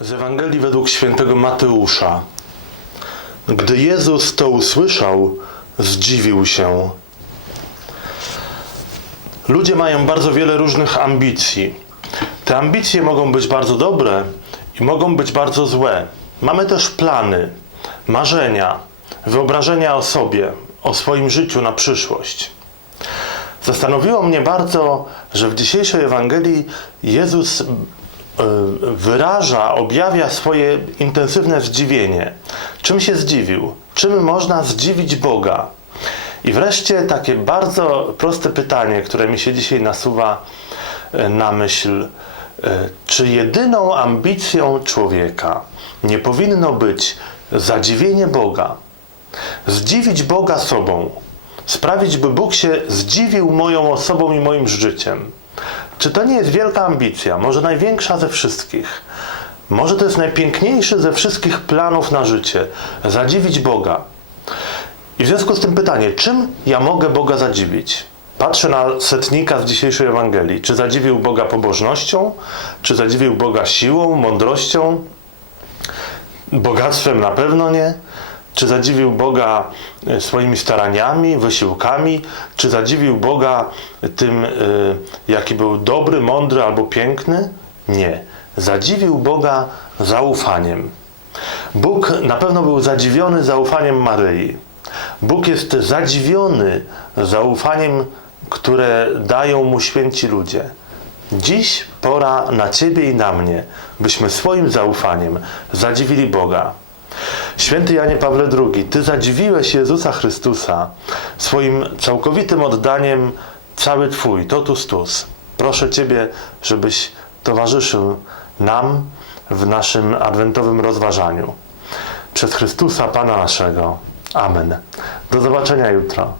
Z Ewangelii według świętego Mateusza. Gdy Jezus to usłyszał, zdziwił się. Ludzie mają bardzo wiele różnych ambicji. Te ambicje mogą być bardzo dobre i mogą być bardzo złe. Mamy też plany, marzenia, wyobrażenia o sobie, o swoim życiu na przyszłość. Zastanowiło mnie bardzo, że w dzisiejszej Ewangelii Jezus wyraża, objawia swoje intensywne zdziwienie. Czym się zdziwił? Czym można zdziwić Boga? I wreszcie takie bardzo proste pytanie, które mi się dzisiaj nasuwa e, na myśl. E, Czy jedyną ambicją człowieka nie powinno być zadziwienie Boga? Zdziwić Boga sobą, sprawić, by Bóg się zdziwił moją osobą i moim życiem. Czy to nie jest wielka ambicja, może największa ze wszystkich? Może to jest najpiękniejszy ze wszystkich planów na życie zadziwić Boga. I w związku z tym pytanie, czym ja mogę Boga zadziwić? Patrzę na setnika z dzisiejszej Ewangelii. Czy zadziwił Boga pobożnością? Czy zadziwił Boga siłą, mądrością? Bogactwem na pewno nie. Czy zadziwił Boga e, swoimi staraniami, wysiłkami? Czy zadziwił Boga tym, e, jaki był dobry, mądry albo piękny? Nie. Zadziwił Boga zaufaniem. Bóg na pewno był zadziwiony zaufaniem Maryi. Bóg jest zadziwiony zaufaniem, które dają mu święci ludzie. Dziś pora na Ciebie i na mnie, byśmy swoim zaufaniem zadziwili Boga. Święty Janie Pawle II, Ty zadziwiłeś Jezusa Chrystusa swoim całkowitym oddaniem cały Twój, totus tus. Proszę Ciebie, żebyś towarzyszył nam w naszym adwentowym rozważaniu. Przez Chrystusa Pana naszego. Amen. Do zobaczenia jutro.